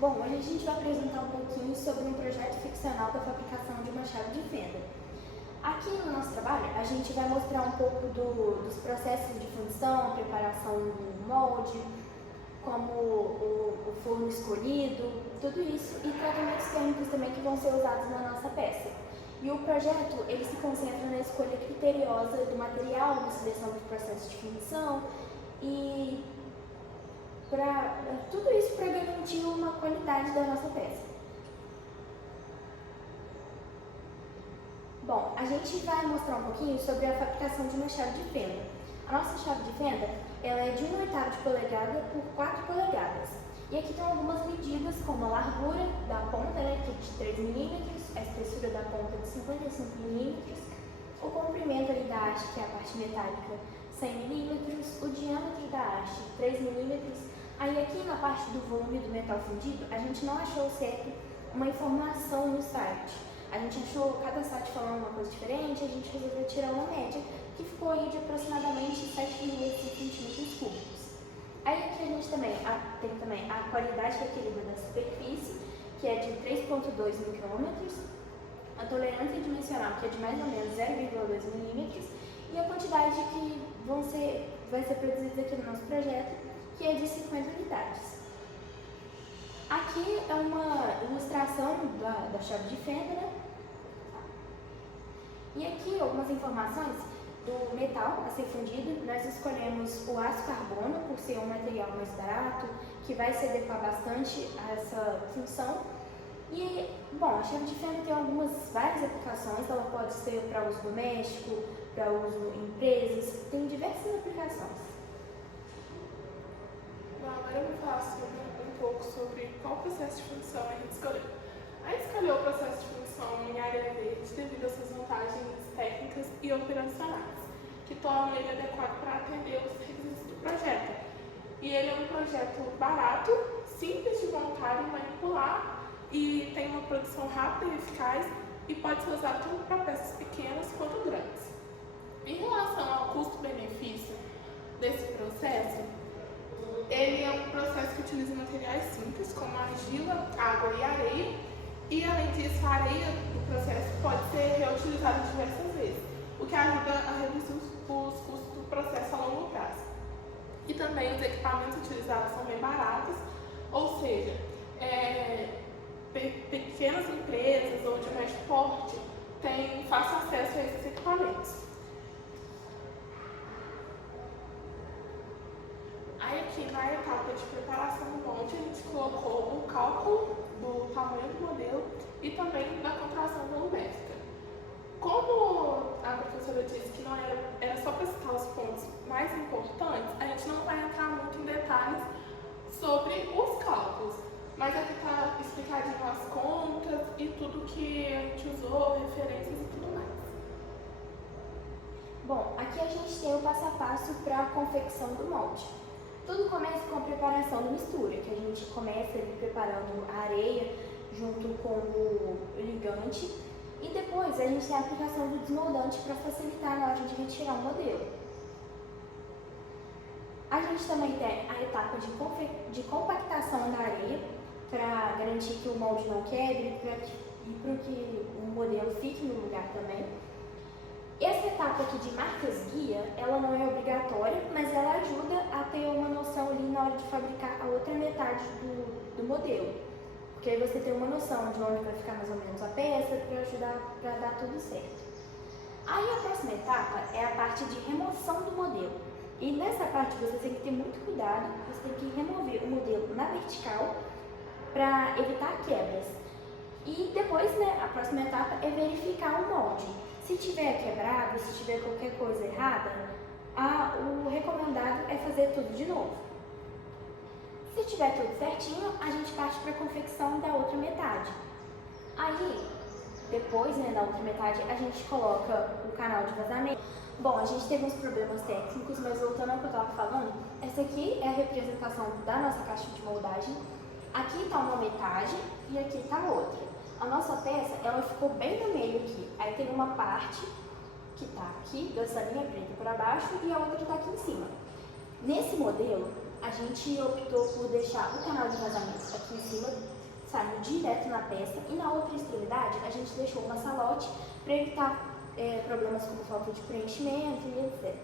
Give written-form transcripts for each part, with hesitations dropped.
Bom, hoje a gente vai apresentar um pouquinho sobre um projeto ficcional da fabricação de uma chave de fenda. Aqui no nosso trabalho, a gente vai mostrar um pouco dos processos de função, preparação do molde, como o forno escolhido, tudo isso, e tratamentos térmicos também que vão ser usados na nossa peça. E o projeto, ele se concentra na escolha criteriosa do material, na seleção do processo de função e tudo isso para garantir uma qualidade da nossa peça. Bom, a gente vai mostrar um pouquinho sobre a fabricação de uma chave de fenda. A nossa chave de fenda ela é de 1/8 de polegada por 4 polegadas. E aqui estão algumas medidas, como a largura da ponta, que é de 3 mm, a espessura da ponta de 55 mm, o comprimento ali da haste, que é a parte metálica, 100 mm, o diâmetro da haste, 3 mm. Aí aqui na parte do volume do metal fundido, a gente não achou certo uma informação no site. A gente achou cada site falando uma coisa diferente, a gente resolveu tirar uma média, que ficou aí de aproximadamente 7,5 centímetros cúbicos. Aí aqui a gente tem também a qualidade de equilíbrio da superfície, que é de 3,2 micrômetros, a tolerância dimensional, que é de mais ou menos 0,2 milímetros, e a quantidade que vai ser produzida aqui no nosso projeto, que é de 50 unidades. Aqui é uma ilustração da chave de fenda, né? E aqui algumas informações do metal a ser fundido. Nós escolhemos o aço carbono por ser um material mais barato, que vai se adequar bastante a essa função. E, bom, a chave de fenda tem várias aplicações. Ela pode ser para uso doméstico, para uso em empresas, tem diversas aplicações. Bom, agora eu vou falar um pouco sobre qual processo de função a gente escolheu. A gente escolheu o processo de função em área verde devido às suas vantagens técnicas e operacionais, que tornam ele adequado para atender os requisitos do projeto. E ele é um projeto barato, simples de montar e manipular, e tem uma produção rápida e eficaz e pode ser usado tanto para peças pequenas quanto grandes. Em relação ao custo-benefício desse processo, ele é um processo que utiliza materiais simples, como argila, água e areia, e além disso, a areia do processo pode ser reutilizada diversas vezes, o que ajuda a reduzir os custos do processo a longo prazo. E também os equipamentos utilizados são bem baratos, ou seja, pequenas empresas ou de médio porte têm fácil acesso a esses equipamentos. Aí aqui na etapa de preparação do molde, a gente colocou o cálculo do tamanho do modelo e também da contração volumétrica. Como a professora disse que não era só para citar os pontos mais importantes, a gente não vai entrar muito em detalhes sobre os cálculos, mas aqui está explicadinho as contas e tudo que a gente usou, referências e tudo mais. Bom, aqui a gente tem o passo a passo para a confecção do molde. Tudo começa com a preparação da mistura, que a gente começa ali preparando a areia junto com o ligante e depois a gente tem a aplicação do desmoldante para facilitar na hora de retirar o modelo. A gente também tem a etapa de compactação da areia para garantir que o molde não quebre e para que o modelo fique no lugar também. Essa etapa aqui de marcas guia, ela não é obrigatória, mas ela ajuda a ter uma noção ali na hora de fabricar a outra metade do modelo. Porque aí você tem uma noção de onde vai ficar mais ou menos a peça para ajudar para dar tudo certo. Aí a próxima etapa é a parte de remoção do modelo. E nessa parte você tem que ter muito cuidado, você tem que remover o modelo na vertical para evitar quebras. E depois, a próxima etapa é verificar o molde. Se tiver quebrado, se tiver qualquer coisa errada, o recomendado é fazer tudo de novo. Se tiver tudo certinho, a gente parte para a confecção da outra metade. Aí, depois da outra metade, a gente coloca o canal de vazamento. Bom, a gente teve uns problemas técnicos, mas voltando ao que eu estava falando, essa aqui é a representação da nossa caixa de moldagem. Aqui está uma metade e aqui está outra. A nossa peça, ela ficou bem no meio aqui. Aí tem uma parte que está aqui, dessa linha preta para baixo, e a outra está aqui em cima. Nesse modelo, a gente optou por deixar o canal de vazamento aqui em cima saindo direto na peça, e na outra extremidade a gente deixou uma salote para evitar problemas como falta de preenchimento e etc.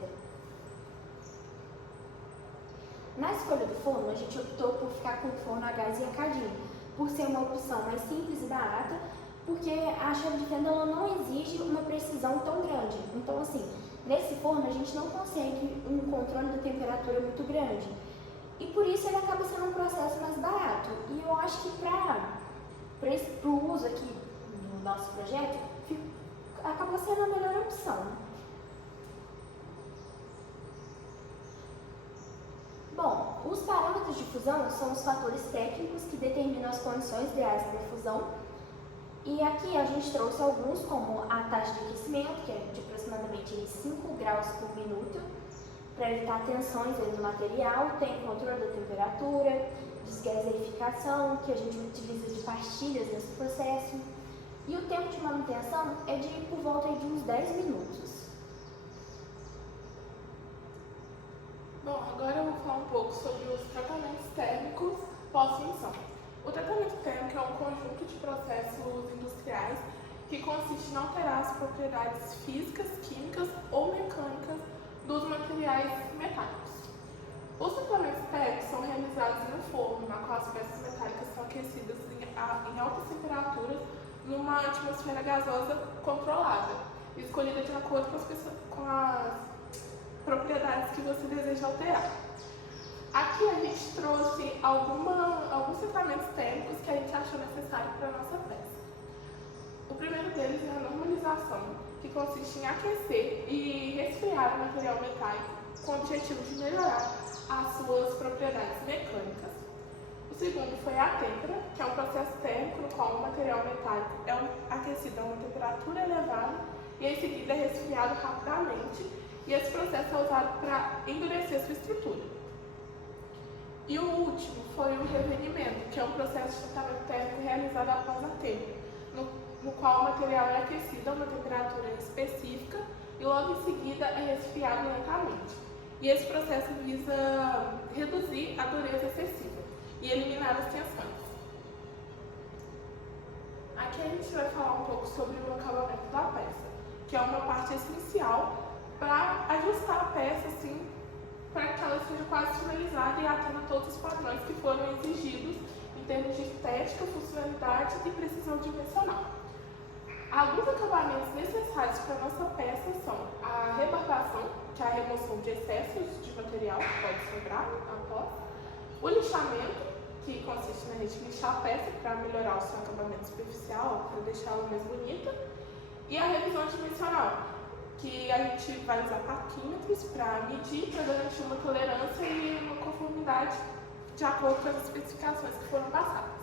Na escolha do forno, a gente optou por ficar com o forno a gás e a cadinho, por ser uma opção mais simples e barata, porque a chave de fenda ela não exige uma precisão tão grande. Então, assim, nesse forno a gente não consegue um controle da temperatura muito grande. E por isso ele acaba sendo um processo mais barato. E eu acho que para o uso aqui no nosso projeto, acabou sendo a melhor opção. Bom, os parâmetros de fusão são os fatores técnicos que determinam as condições ideais para a fusão. E aqui a gente trouxe alguns, como a taxa de aquecimento, que é de aproximadamente 5 graus por minuto, para evitar tensões no material, tem controle da temperatura, desgaseificação, que a gente utiliza de pastilhas nesse processo. E o tempo de manutenção é de por volta de uns 10 minutos. Bom, agora eu vou falar um pouco sobre os tratamentos térmicos pós-função. O tratamento térmico é um conjunto de processos industriais que consiste em alterar as propriedades físicas, químicas ou mecânicas dos materiais metálicos. Os tratamentos térmicos são realizados no forno, na qual as peças metálicas são aquecidas em altas temperaturas numa atmosfera gasosa controlada, escolhida de acordo com as propriedades que você deseja alterar. Aqui a gente trouxe alguns tratamentos térmicos que a gente achou necessário para a nossa peça. O primeiro deles é a normalização, que consiste em aquecer e resfriar o material metálico com o objetivo de melhorar as suas propriedades mecânicas. O segundo foi a têmpera, que é um processo térmico no qual o material metálico é aquecido a uma temperatura elevada e em seguida é resfriado rapidamente, e esse processo é usado para endurecer sua estrutura. E o último foi o revenimento, que é um processo de tratamento térmico realizado após a têmpera, no qual o material é aquecido a uma temperatura específica e logo em seguida é resfriado lentamente. E esse processo visa reduzir a dureza excessiva e eliminar as tensões. Aqui a gente vai falar um pouco sobre o acabamento da peça, que é uma parte essencial para ajustar a peça assim, para que ela seja quase finalizada e atenda a todos os padrões que foram exigidos em termos de estética, funcionalidade e precisão dimensional. Alguns acabamentos necessários para a nossa peça são a rebarbação, que é a remoção de excessos de material que pode sobrar após, o lixamento, que consiste na gente lixar a peça para melhorar o seu acabamento superficial, para deixá-la mais bonita, e a revisão dimensional, que a gente vai usar parquímetros para medir, para garantir uma tolerância e uma conformidade de acordo com as especificações que foram passadas.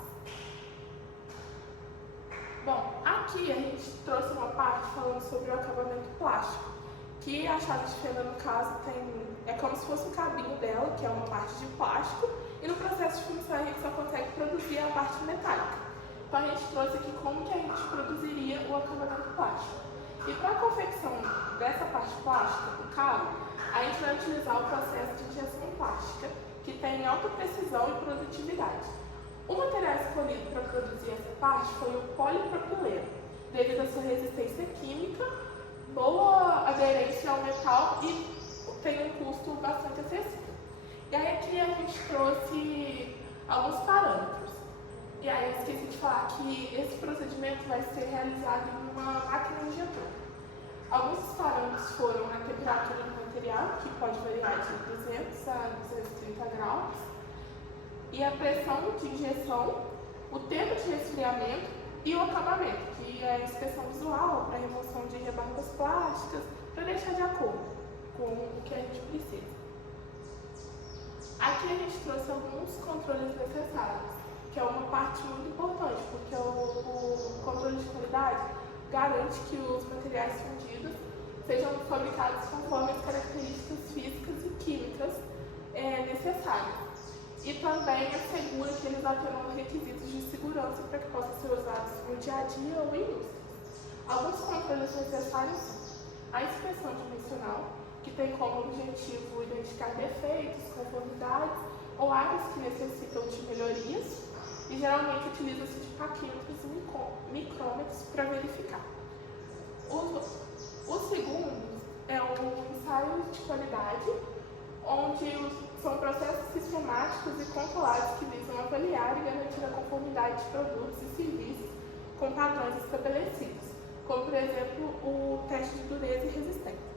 Bom, aqui a gente trouxe uma parte falando sobre o acabamento plástico, que a chave de fenda, no caso, é como se fosse um cabinho dela, que é uma parte de plástico, e no processo de função a gente só consegue produzir a parte metálica. Então a gente trouxe aqui como que a gente produziria o acabamento plástico. E para a confecção dessa parte plástica, do cabo, a gente vai utilizar o processo de injeção plástica, que tem alta precisão e produtividade. O material escolhido para produzir essa parte foi o polipropileno, devido à sua resistência química, boa aderência ao metal e tem um custo bastante acessível. E aí aqui a gente trouxe alguns parâmetros. E aí eu esqueci de falar que esse procedimento vai ser realizado em uma máquina injetora. Alguns dos parâmetros foram a temperatura do material, que pode variar de 200 a 230 graus, e a pressão de injeção, o tempo de resfriamento e o acabamento, que é a inspeção visual para remoção de rebarbas plásticas, para deixar de acordo com o que a gente precisa. Aqui a gente trouxe alguns controles necessários, que é uma parte muito importante, porque o controle de qualidade garante que os materiais fundidos sejam fabricados conforme as características físicas e químicas necessárias. E também assegura que eles atendam aos requisitos de segurança para que possam ser usados no dia a dia ou em indústria. Alguns controles necessários são a inspeção dimensional, que tem como objetivo identificar defeitos, conformidades ou áreas que necessitam de melhorias, e geralmente utiliza-se de paquímetros e micrômetros para verificar. O segundo é o ensaio de qualidade, onde são processos sistemáticos e controlados que visam avaliar e garantir a conformidade de produtos e serviços com padrões estabelecidos, como, por exemplo, o teste de dureza e resistência.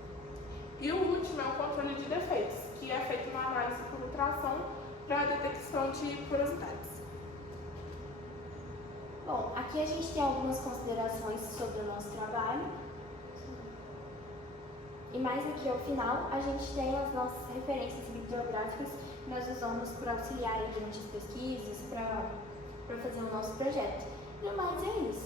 E o último é o controle de defeitos, que é feito uma análise por ultrassom para a detecção de porosidades. Bom, aqui a gente tem algumas considerações sobre o nosso trabalho. E mais aqui ao final, a gente tem as nossas referências bibliográficas que nós usamos para auxiliar durante as pesquisas, para fazer o nosso projeto. E mais é isso.